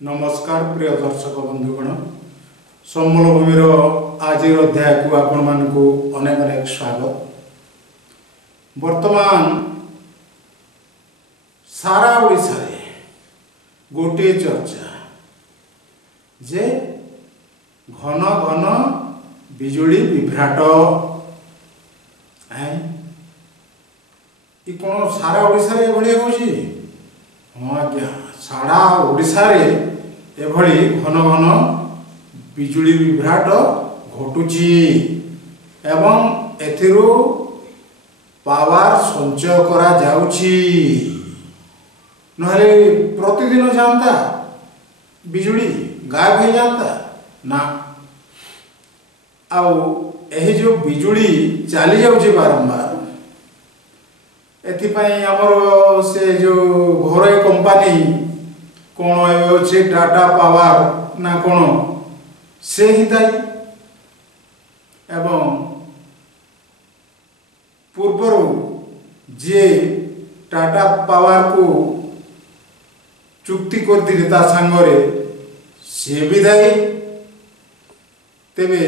नमस्कार प्रिय दर्शक बंधुगण समलभूमिर आज अध्याय को आपण मानकु अनेक अनेक स्वागत। वर्तमान सारा ओडिशा रे गोटे चर्चा जे घन घन बिजुली विभ्राट कौन सारा ओडिशा रे एभली होची। हाँ आज्ञा सारा ओडिशा रे एभली घन घन बिजुली विभ्राट घटुची एवं एथिरु पावर संचय करा जाउची। नहले प्रतिदिन जानता बिजुली गायब हो जाता ना। आउ एही जो बिजुली चली जाउची बारंबार एथिपाई आमर से जो घरोई कंपनी कौन अच्छे टाटा पावर ना कौन से ही दायी एवं पूर्वर जे टाटा पावर को चुक्ति करती ता सांगरे से भी दायी। तेबे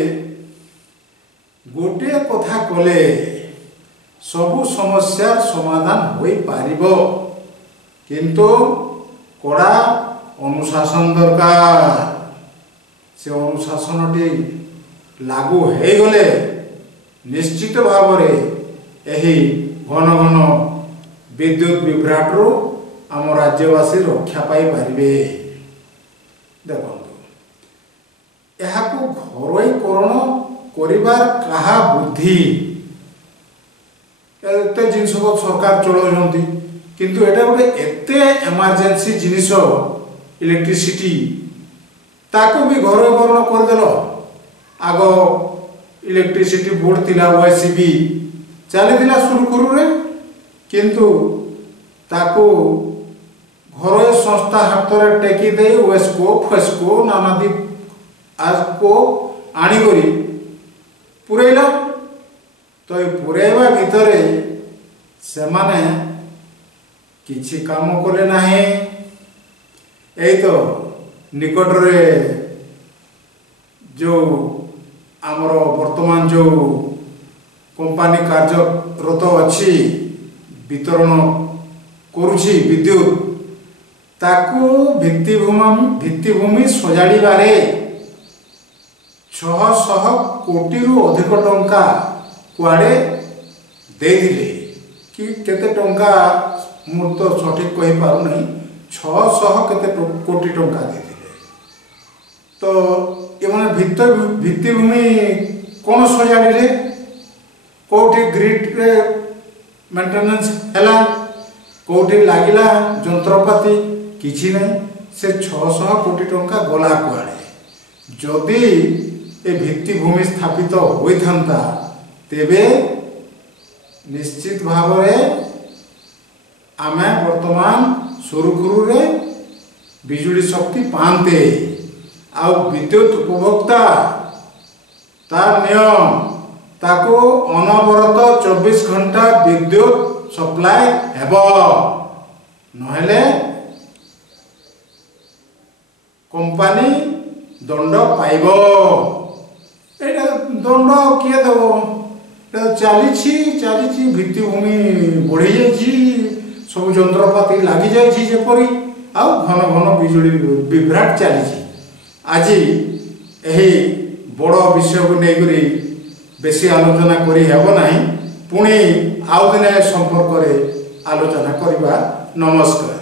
गोटे कथा कले सबु समस्या समाधान होई पारिबो किंतु कड़ा अनुशासन दरकार। से अनुशासनटी लागू हो गले निश्चित भाव रे एही घन घन विद्युत विभ्राट रू आम राज्यवासी रक्षा पाई पारिबे। देखंतु एहाकू घरोईकरण करिबार कहा बुद्धि एते जिनस सरकार चलाउछंती किंतु एटा गोटे एते इमरजेंसी जिनिस इलेक्ट्रिसिटी ताको भी घरोईकरण कर देलो। आगो इलेक्ट्रिसिटी बोर्ड थिला ओएसबी चली थिला सुरखुरु रे किंतु ताको घरोई संस्था हाथ रे टेकी दे ओएसको फेसको नानादी आज को आनी करी पुरैला। तो ये पुरेवा भितरे से माने किछि काम कले नाही। एई तो निकट रे जो आमर वर्तमान जो कंपनी कार्यरत अच्छी वितरण करुछि विद्युत ताकू भित्तिभूमि सजाड़ी बारे 600 कोटी रु अधिक टंका कुआड़े दे दिले कि केते टंका मु तो सठिक कहि पारु नहीं 600 केते कोटी टंका दे दिले। तो ये माने भित्तिभूमि कोन सजाड़ी रे कोठी ग्रिड रे मेंटेनेंस हैला कोठी लागिला जंत्रपाती किछि नहीं से 600 कोटी टंका गला कुआड़े। जदि ए भित्तिभूमि स्थापित होई थांता तेबे निश्चित भाव आमे वर्तमान सुरखुरु रे बिजुली शक्ति पाते। आ विद्युत उपभोक्ता तार नियम ताको अनवरत 24 घंटा विद्युत सप्लाई हेबो नहेले कंपनी दंड पाइबो। एटा दंड किए देबो चली भित्तिभूमि बढ़ी जाइए सब जंत्रपाती लगी जाइए जेपरी आउ घन घन बिजुली विभ्राट चली। आज यही बड़ विषय को लेकर बेसी आलोचना करी हेबो नाही। पुणी आउ दिने संपर्क रे आलोचना करिबा। नमस्कार।